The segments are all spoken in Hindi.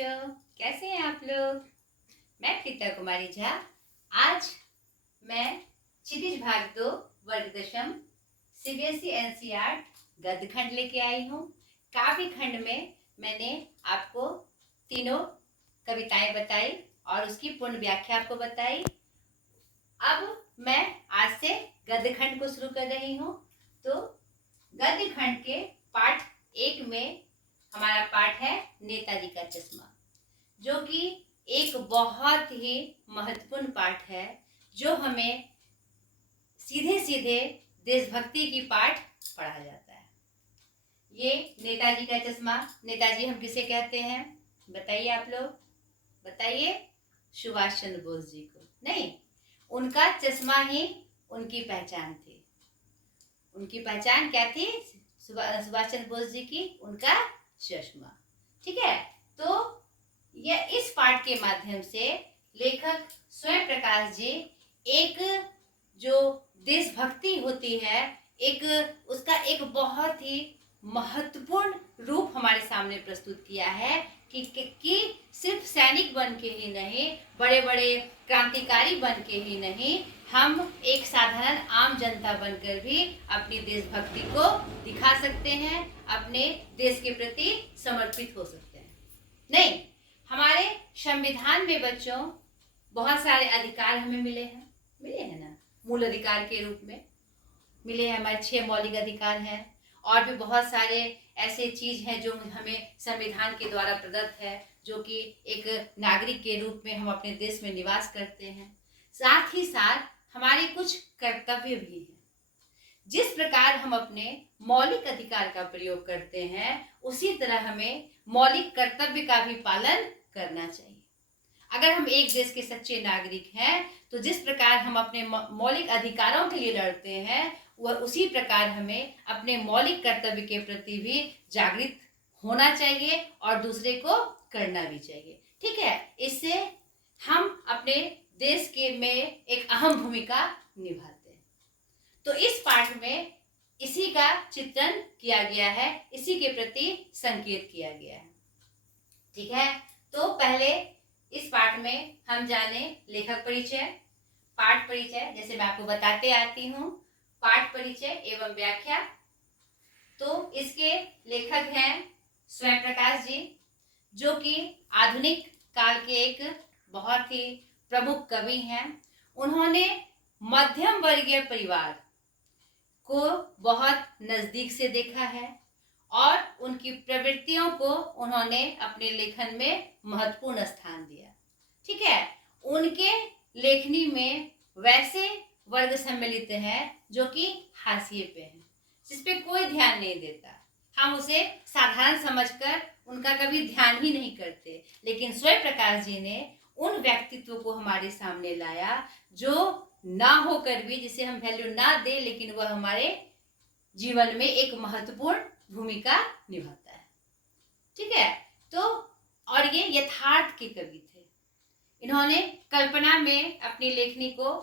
बच्चों, कैसे हैं आप लोग। मैं प्रीता कुमारी झा। आज मैं क्षितिज भाग 2 वर्ग दशम सीबीएसई एनसीईआरटी गद्य खंड लेके आई हूँ। काव्य खंड में मैंने आपको तीनों कविताएं बताई और उसकी पूर्ण व्याख्या आपको बताई। अब मैं आज से गद्य खंड को शुरू कर रही हूँ। तो गद्य खंड के पाठ 1 में हमारा पाठ है नेताजी का चश्मा, जो कि एक बहुत ही महत्वपूर्ण पाठ है, जो हमें सीधे सीधे देशभक्ति की पाठ पढ़ा जाता है। ये नेताजी का चश्मा, नेताजी हम किसे कहते हैं बताइए आप लोग, बताइए। सुभाष चंद्र बोस जी को नहीं, उनका चश्मा ही उनकी पहचान थी। उनकी पहचान क्या थी? सुभाष चंद्र बोस जी की उनका चश्मा। ठीक है, तो यह इस पाठ के माध्यम से लेखक स्वयं प्रकाश जी एक जो देशभक्ति होती है, उसका एक बहुत ही महत्वपूर्ण रूप हमारे सामने प्रस्तुत किया है कि सिर्फ सैनिक बन के ही नहीं, बड़े बड़े क्रांतिकारी बन के ही नहीं, हम एक साधारण आम जनता बनकर भी अपनी देशभक्ति को दिखा सकते हैं, अपने देश के प्रति समर्पित हो सकते हैं। नहीं, हमारे संविधान में बच्चों बहुत सारे अधिकार हमें मिले हैं ना, मूल अधिकार के रूप में मिले हैं। हमारे 6 मौलिक अधिकार हैं और भी बहुत सारे ऐसे चीज हैं जो हमें संविधान के द्वारा प्रदत्त है, जो कि एक नागरिक के रूप में हम अपने देश में निवास करते हैं। साथ ही साथ हमारे कुछ कर्तव्य भी हैं। जिस प्रकार हम अपने मौलिक अधिकार का प्रयोग करते हैं, उसी तरह हमें मौलिक कर्तव्य का भी पालन करना चाहिए। अगर हम एक देश के सच्चे नागरिक हैं, तो जिस प्रकार हम अपने मौलिक अधिकारों के लिए लड़ते हैं, वह उसी प्रकार हमें अपने मौलिक कर्तव्य के प्रति भी जागृत होना चाहिए और दूसरे को करना भी चाहिए। ठीक है, इससे हम अपने देश के में एक अहम भूमिका निभाते हैं। तो इस पाठ में इसी का चित्रण किया गया है, इसी के प्रति संकेत किया गया है। ठीक है, तो पहले इस पाठ में हम जाने लेखक परिचय, पाठ परिचय, जैसे मैं आपको बताते आती हूँ, पाठ परिचय एवं व्याख्या। तो इसके लेखक हैं स्वयं प्रकाश जी, जो कि आधुनिक काल के एक बहुत ही प्रमुख कवि हैं। उन्होंने मध्यम वर्गीय परिवार को बहुत नजदीक से देखा है और उनकी प्रवृत्तियों को उन्होंने अपने लेखन में महत्वपूर्ण स्थान दिया। ठीक है, उनके लेखनी में वैसे वर्ग सम्मिलित हैं जो कि हाशिए पे हैं, जिस पे कोई ध्यान नहीं देता। हम उसे साधारण समझकर उनका कभी ध्यान ही नहीं करते, लेकिन स्वयं प्रकाश जी ने उन व्यक्तित्व को हमारे सामने लाया जो ना होकर भी, जिसे हम वैल्यू ना दे, लेकिन वह हमारे जीवन में एक महत्वपूर्ण भूमिका निभाता है। ठीक है, तो और ये यथार्थ के कवि थे। इन्होंने कल्पना में अपनी लेखनी को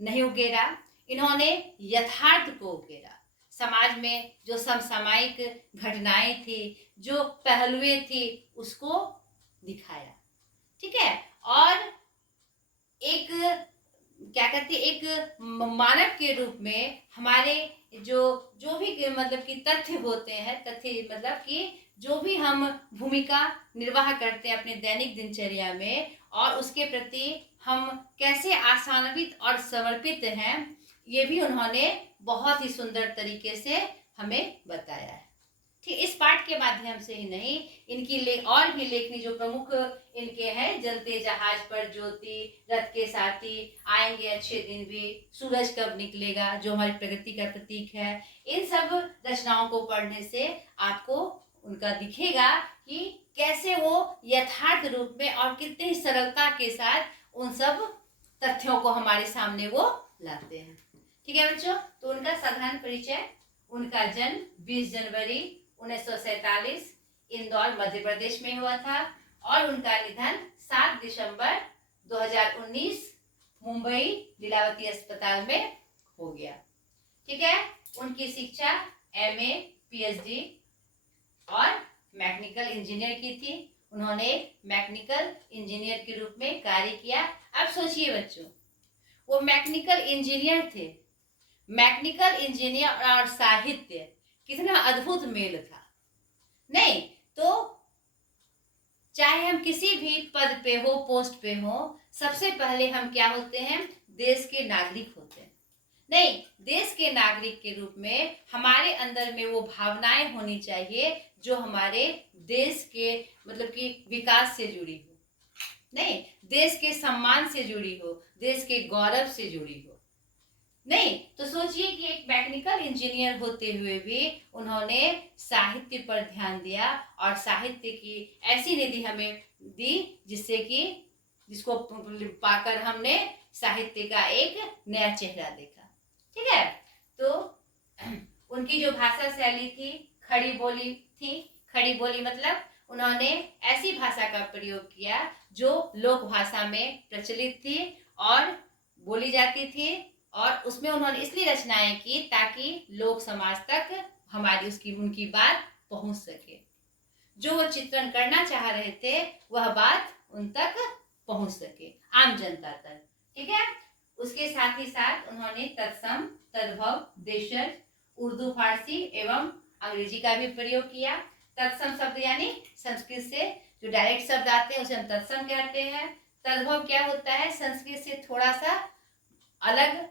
नहीं उकेरा, इन्होंने यथार्थ को उकेरा। समाज में जो समसामयिक घटनाएं थी, जो पहलुएं थी, उसको दिखाया। ठीक है, और एक क्या कहते हैं, एक मानव के रूप में हमारे जो भी मतलब कि तथ्य होते हैं, तथ्य मतलब कि जो भी हम भूमिका निर्वाह करते हैं अपने दैनिक दिनचर्या में, और उसके प्रति हम कैसे आशान्वित और समर्पित हैं, ये भी उन्होंने बहुत ही सुंदर तरीके से हमें बताया है। ठीक, इस पाठ के माध्यम से ही नहीं, इनकी और भी लेखनी जो प्रमुख इनके हैं, जलते जहाज पर ज्योति, रथ के साथी, आएंगे अच्छे दिन भी, सूरज कब निकलेगा, जो हमारी प्रगति का प्रतीक है, इन सब रचनाओं को पढ़ने से आपको उनका दिखेगा कि कैसे वो यथार्थ रूप में और कितनी सरलता के साथ उन सब तथ्यों को हमारे सामने वो लाते हैं। ठीक है बच्चों, तो उनका साधारण परिचय, उनका जन्म 20 जनवरी 1947 इंदौर मध्य प्रदेश में हुआ था और उनका निधन 7 दिसंबर 2019 मुंबई लीलावती अस्पताल में हो गया। ठीक है, उनकी शिक्षा MA PhD और मैकेनिकल इंजीनियर की थी। उन्होंने मैकेनिकल इंजीनियर के रूप में कार्य किया। अब सोचिए बच्चों, वो मैकेनिकल इंजीनियर थे, मैकेनिकल इंजीनियर और साहित्य, कितना अद्भुत मेल था। नहीं तो चाहे हम किसी भी पद पे हो, पोस्ट पे हो, सबसे पहले हम क्या होते हैं? देश के नागरिक होते हैं। नहीं, देश के नागरिक के रूप में हमारे अंदर में वो भावनाएं होनी चाहिए जो हमारे देश के मतलब कि विकास से जुड़ी हो, नहीं देश के सम्मान से जुड़ी हो, देश के गौरव से जुड़ी हो। नहीं तो सोचिए कि एक मैकेनिकल इंजीनियर होते हुए भी उन्होंने साहित्य पर ध्यान दिया और साहित्य की ऐसी निधि हमें दी जिसको पाकर हमने साहित्य का एक नया चेहरा देखा। ठीक है, तो उनकी जो भाषा शैली थी, खड़ी बोली थी। खड़ी बोली मतलब उन्होंने ऐसी भाषा का प्रयोग किया जो लोक भाषा में प्रचलित थी और बोली जाती थी, और उसमें उन्होंने इसलिए रचनाएं की ताकि लोक समाज तक हमारी उनकी बात पहुंच सके। जो वो चित्रण करना चाह रहे थे वह बात उन तक पहुंच सके, आम जनता तक। ठीक है, उसके साथ ही साथ उन्होंने तत्सम, तद्भव, देशज, उर्दू, फारसी एवं अंग्रेजी का भी प्रयोग किया। तत्सम शब्द यानी संस्कृत से जो डायरेक्ट शब्द आते हैं उसे हम तत्सम कहते हैं। तद्भव क्या होता है? संस्कृत से थोड़ा सा अलग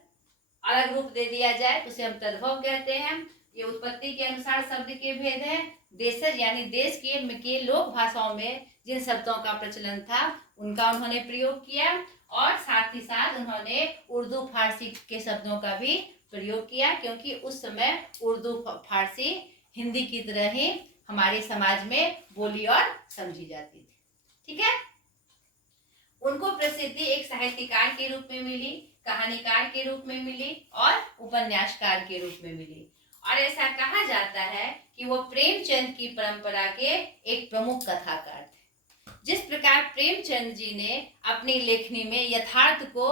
अलग रूप दे दिया जाए उसे हम तद्भव कहते हैं। ये उत्पत्ति के अनुसार शब्द के भेद है। देशज यानी देश के लोक भाषाओं में जिन शब्दों का प्रचलन था उनका उन्होंने प्रयोग किया, और साथ ही साथ उन्होंने उर्दू फारसी के शब्दों का भी प्रयोग किया, क्योंकि उस समय उर्दू फारसी हिंदी की तरह ही हमारे समाज में बोली और समझी जाती थी। ठीक है, उनको प्रसिद्धि एक साहित्यकार के रूप में मिली, कहानीकार के रूप में मिली और उपन्यासकार के रूप में मिली। और ऐसा कहा जाता है कि वो प्रेमचंद की परंपरा के एक प्रमुख कथाकार थे। जिस प्रकार प्रेमचंद जी ने अपनी लेखनी में यथार्थ को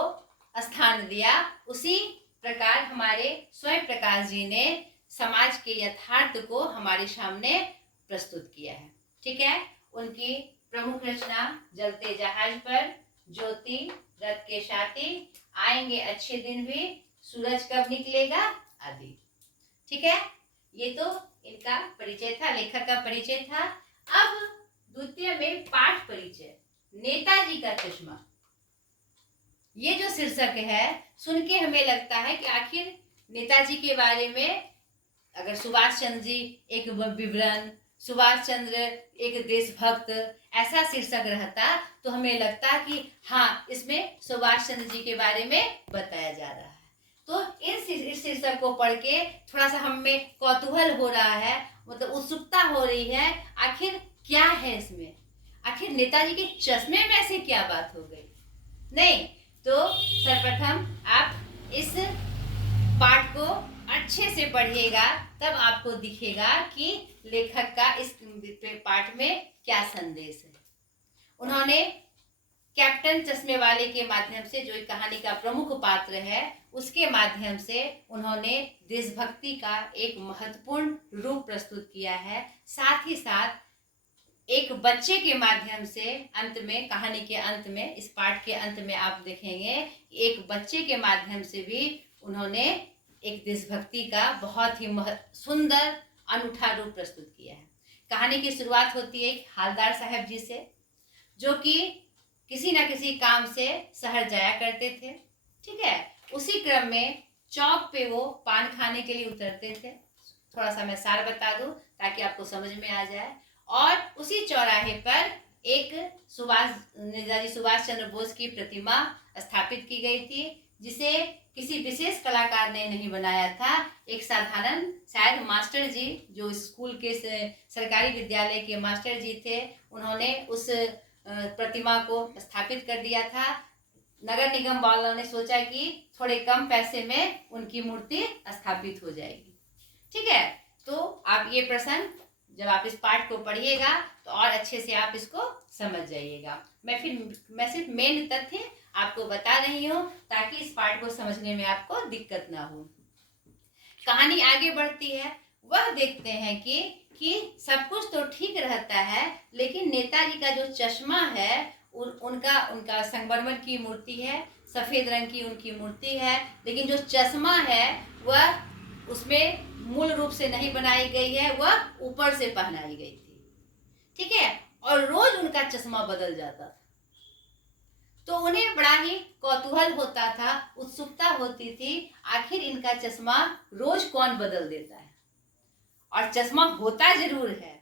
स्थान दिया, उसी प्रकार हमारे स्वयं प्रकाश जी ने समाज के यथार्थ को हमारे सामने प्रस्तुत किया है। ठीक है, उनकी प्रमुख रचना जलते जहाज पर, ज्योति, रथ के साथी, आएंगे अच्छे दिन भी, सूरज कब निकलेगा आदि। ठीक है, ये तो इनका परिचय था, लेखक का परिचय था। अब द्वितीय में पाठ परिचय, नेताजी का चश्मा। ये जो शीर्षक है सुन के हमें लगता है कि आखिर नेताजी के बारे में अगर सुभाष चंद्र जी एक विवरण, सुभाष चंद्र एक देशभक्त, ऐसा शीर्षक रहता तो हमें लगता कि हाँ, इसमें सुभाष चंद्र जी के बारे में बताया जा रहा है। तो इस शीर्षक को पढ़ के थोड़ा सा हमें कौतूहल हो रहा है, मतलब उत्सुकता हो रही है, आखिर क्या है इसमें, आखिर नेताजी के चश्मे में ऐसे क्या बात हो गई। नहीं तो सर्वप्रथम आप इस पाठ को अच्छे से पढ़िएगा, तब आपको दिखेगा कि लेखक का इस पाठ में क्या संदेश है। उन्होंने कैप्टन चश्मे वाले के माध्यम से, जो एक कहानी का प्रमुख पात्र है, उसके माध्यम से उन्होंने देशभक्ति का एक महत्वपूर्ण रूप प्रस्तुत किया है। साथ ही साथ एक बच्चे के माध्यम से अंत में, कहानी के अंत में, इस पाठ के अंत में आप देखेंगे एक बच्चे के माध्यम से भी उन्होंने एक देशभक्ति का बहुत ही सुंदर अनूठा रूप प्रस्तुत किया है। कहानी की शुरुआत होती है हालदार साहब जी से, जो कि किसी न किसी काम से शहर जाया करते थे। ठीक है, उसी क्रम में चौक पे वो पान खाने के लिए उतरते थे। थोड़ा सा मैं सार बता दूं ताकि आपको समझ में आ जाए। और उसी चौराहे पर एक नेताजी सुभाष चंद्र बोस की प्रतिमा स्थापित की गई थी, जिसे किसी विशेष कलाकार ने नहीं बनाया था। एक साधारण शायद मास्टर जी, जो स्कूल के सरकारी विद्यालय के मास्टर जी थे, उन्होंने उस प्रतिमा को स्थापित कर दिया था। नगर निगम वालों ने सोचा कि थोड़े कम पैसे में उनकी मूर्ति स्थापित हो जाएगी। ठीक है, तो आप ये प्रसंग जब आप इस पाठ को पढ़िएगा तो और अच्छे से आप इसको समझ जाइएगा। मैं सिर्फ मेन तथ्य आपको बता रही हूँ ताकि इस पाठ को समझने में आपको दिक्कत ना हो। कहानी आगे बढ़ती है। वह देखते हैं कि सब कुछ तो ठीक रहता है, लेकिन नेताजी का जो चश्मा है उनका उनका संगमरमर की मूर्ति है, सफेद रंग की उनकी मूर्ति है, लेकिन जो चश्मा है वह उसमें मूल रूप से नहीं बनाई गई है, वह ऊपर से पहनाई गई थी। ठीक है, और रोज उनका चश्मा बदल जाता था। तो उन्हें बड़ा ही कौतूहल होता था, उत्सुकता होती थी, आखिर इनका चश्मा रोज कौन बदल देता है, और चश्मा होता जरूर है।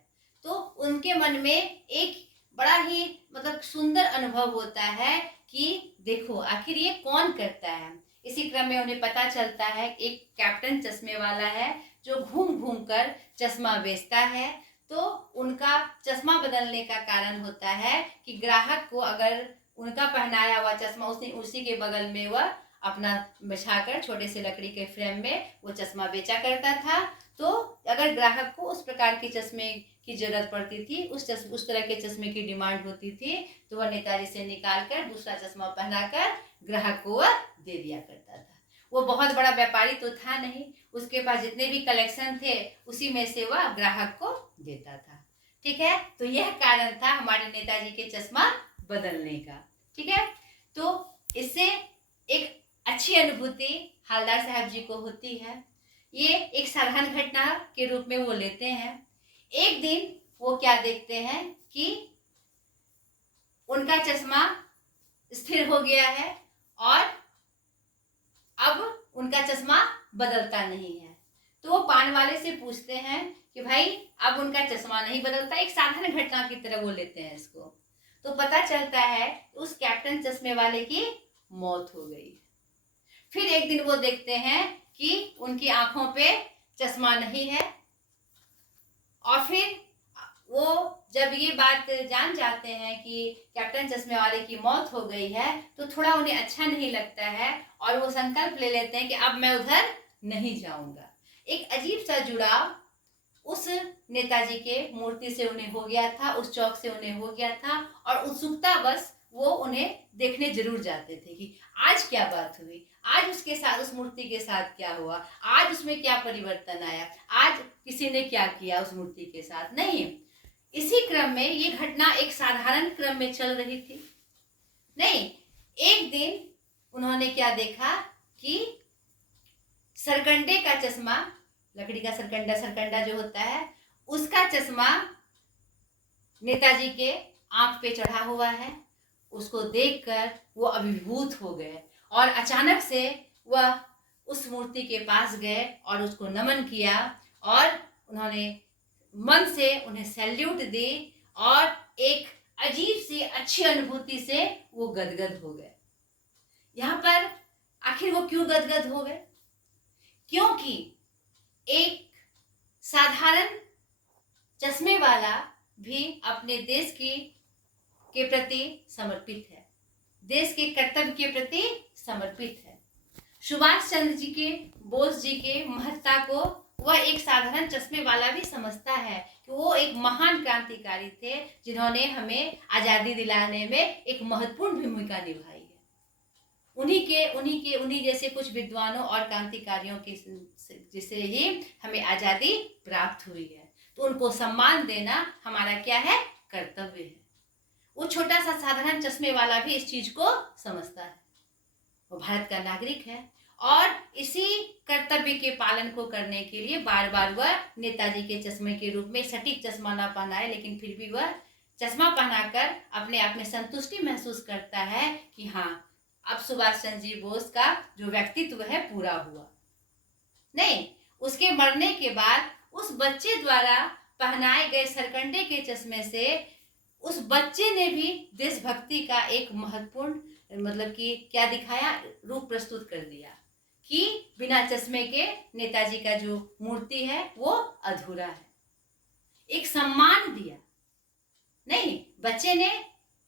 तो उनके मन में एक बड़ा ही मतलब सुंदर अनुभव होता है कि देखो आखिर ये कौन करता है। इसी क्रम में उन्हें पता चलता है एक कैप्टन चश्मे वाला है जो घूम घूम कर चश्मा बेचता है। तो उनका चश्मा बदलने का कारण होता है कि ग्राहक को अगर उनका पहनाया हुआ चश्मा उसी के बगल में वह अपना बिछाकर छोटे से लकड़ी के फ्रेम में वो चश्मा बेचा करता था। तो अगर ग्राहक को उस प्रकार के चश्मे की जरूरत पड़ती थी, उस तरह के चश्मे की डिमांड होती थी, तो वह नेताजी से निकाल कर दूसरा चश्मा पहनाकर ग्राहक को वह दे दिया करता था। वो बहुत बड़ा व्यापारी तो था नहीं, उसके पास जितने भी कलेक्शन थे उसी में से वह ग्राहक को देता था। ठीक है, तो यह कारण था हमारे नेताजी के चश्मा बदलने का। ठीक है, तो इससे एक अच्छी अनुभूति हवलदार साहब जी को होती है। ये एक साधारण घटना के रूप में वो लेते हैं। एक दिन वो क्या देखते हैं कि उनका चश्मा स्थिर हो गया है और अब उनका चश्मा बदलता नहीं है। तो वो पान वाले से पूछते हैं कि भाई अब उनका चश्मा नहीं बदलता। एक साधारण घटना की तरह वो लेते हैं इसको। तो पता चलता है उस कैप्टन चश्मे वाले की मौत हो गई। फिर एक दिन वो देखते हैं कि उनकी आंखों पे चश्मा नहीं है, और फिर वो जब ये बात जान जाते हैं कि कैप्टन चश्मे वाले की मौत हो गई है, तो थोड़ा उन्हें अच्छा नहीं लगता है और वो संकल्प ले लेते हैं कि अब मैं उधर नहीं जाऊंगा। एक अजीब सा जुड़ाव उस नेताजी के मूर्ति से उन्हें हो गया था, उस चौक से उन्हें हो गया था, और उत्सुकता बस वो उन्हें देखने जरूर जाते थे कि आज क्या बात हुई, आज उसके साथ उस मूर्ति के साथ क्या हुआ, आज उसमें क्या परिवर्तन आया, आज किसी ने क्या किया उस मूर्ति के साथ। नहीं, इसी क्रम में ये घटना एक साधारण क्रम में चल रही थी। नहीं, एक दिन उन्होंने क्या देखा कि सरकंडे का चश्मा, लकड़ी का सरकंडा जो होता है, उसका चश्मा नेताजी के आंख पे चढ़ा हुआ है। उसको देखकर वो अभिभूत हो गए और अचानक से वह उस मूर्ति के पास गए और उसको नमन किया और उन्होंने मन से उन्हें सैल्यूट दी और एक अजीब सी अच्छी अनुभूति से वो गदगद हो गए। यहाँ पर आखिर वो क्यों गदगद हो गए? क्योंकि एक साधारण चश्मे वाला भी अपने देश के प्रति समर्पित है, देश के कर्तव्य के प्रति समर्पित है। सुभाष चंद्र जी के, बोस जी के महत्ता को वह एक साधारण चश्मे वाला भी समझता है कि वो एक महान क्रांतिकारी थे जिन्होंने हमें आजादी दिलाने में एक महत्वपूर्ण भूमिका निभाई है। उन्हीं जैसे कुछ विद्वानों और क्रांतिकारियों के जिससे ही हमें आजादी प्राप्त हुई है, तो उनको सम्मान देना हमारा क्या है? कर्तव्य है। वो छोटा सा साधारण चश्मे वाला भी इस चीज को समझता है। वो भारत का नागरिक है और इसी कर्तव्य के पालन को करने के लिए बार बार वह नेताजी के चश्मे के रूप में सटीक चश्मा ना पहनाए, लेकिन फिर भी वह चश्मा पहनाकर अपने आप में संतुष्टि महसूस करता है कि हाँ, अब सुभाष चंद्र जी बोस का जो व्यक्तित्व है पूरा हुआ। नहीं, उसके मरने के बाद उस बच्चे द्वारा पहनाए गए सरकंडे के चश्मे से उस बच्चे ने भी देशभक्ति का एक महत्वपूर्ण मतलब कि क्या दिखाया, रूप प्रस्तुत कर दिया कि बिना चश्मे के नेताजी का जो मूर्ति है वो अधूरा है। एक सम्मान दिया। नहीं, बच्चे ने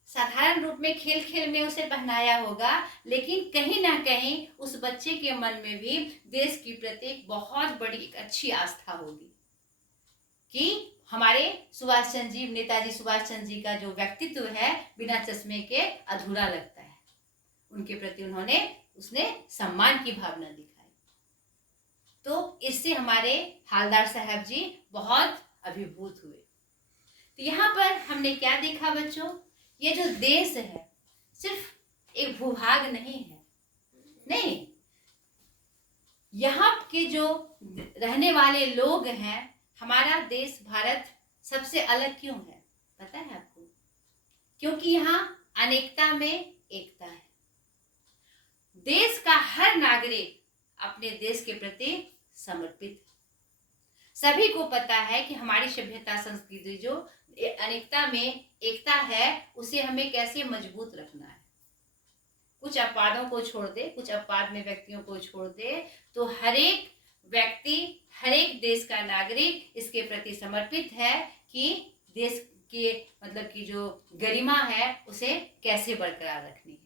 साधारण रूप में खेल खेल में उसे पहनाया होगा, लेकिन कहीं ना कहीं उस बच्चे के मन में भी देश के प्रति एक बहुत बड़ी एक अच्छी आस्था होगी कि हमारे सुभाष चंद्र जी, नेताजी सुभाष चंद्र जी का जो व्यक्तित्व है बिना चश्मे के अधूरा लगता है। उनके प्रति उसने सम्मान की भावना दिखाई। तो इससे हमारे हालदार साहब जी बहुत अभिभूत हुए। तो यहाँ पर हमने क्या देखा बच्चों, ये जो देश है सिर्फ एक भूभाग नहीं है, नहीं, यहाँ के जो रहने वाले लोग हैं, हमारा देश भारत सबसे अलग क्यों है पता है आपको? क्योंकि यहाँ अनेकता में एकता है। देश का हर नागरिक अपने देश के प्रति समर्पित है। सभी को पता है कि हमारी सभ्यता संस्कृति जो अनेकता में एकता है उसे हमें कैसे मजबूत रखना है। कुछ अपवादों को छोड़ दे, कुछ अपवाद में व्यक्तियों को छोड़ दे, तो हर एक व्यक्ति, हर एक देश का नागरिक इसके प्रति समर्पित है कि देश के मतलब की जो गरिमा है उसे कैसे बरकरार रखनी है।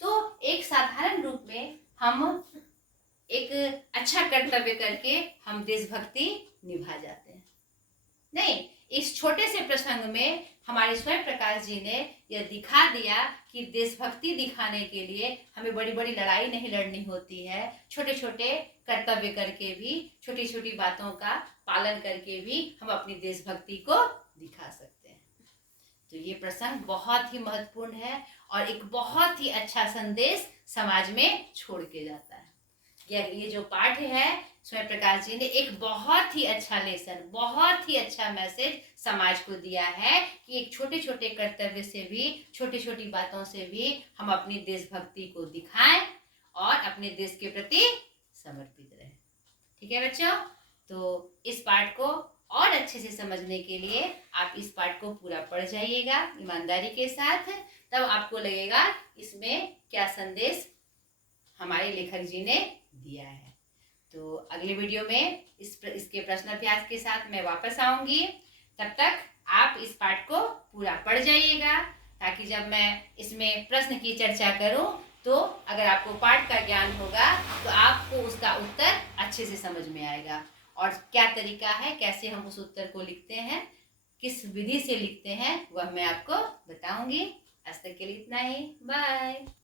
तो एक साधारण रूप में हम एक अच्छा कर्तव्य करके हम देशभक्ति निभा जाते हैं। नहीं, इस छोटे से प्रसंग में हमारे स्वयं प्रकाश जी ने यह दिखा दिया कि देशभक्ति दिखाने के लिए हमें बड़ी बड़ी लड़ाई नहीं लड़नी होती है, छोटे छोटे कर्तव्य करके भी, छोटी छोटी बातों का पालन करके भी हम अपनी देशभक्ति को दिखा सकते हैं। तो ये प्रसंग बहुत ही महत्वपूर्ण है और एक बहुत ही अच्छा संदेश समाज में छोड़ के जाता है। ये जो पाठ है स्वयं प्रकाश जी ने एक बहुत ही अच्छा लेसन, बहुत ही अच्छा मैसेज समाज को दिया है कि एक छोटे छोटे कर्तव्य से भी, छोटी छोटी बातों से भी हम अपनी देशभक्ति को दिखाएं और अपने देश के प्रति समर्पित रहें। ठीक है बच्चों, तो इस पाठ को और अच्छे से समझने के लिए आप इस पाठ को पूरा पढ़ जाइएगा ईमानदारी के साथ, तब आपको लगेगा इसमें क्या संदेश हमारे लेखक जी ने दिया है। तो अगले वीडियो में इसके प्रश्न अभ्यास के साथ मैं वापस आऊंगी। तब तक आप इस पाठ को पूरा पढ़ जाइएगा ताकि जब मैं इसमें प्रश्न की चर्चा करूं तो अगर आपको पाठ का ज्ञान होगा तो आपको उसका उत्तर अच्छे से समझ में आएगा और क्या तरीका है, कैसे हम उस उत्तर को लिखते हैं, किस विधि से लिखते हैं, वह मैं आपको बताऊंगी। आज तक के लिए इतना ही, बाय।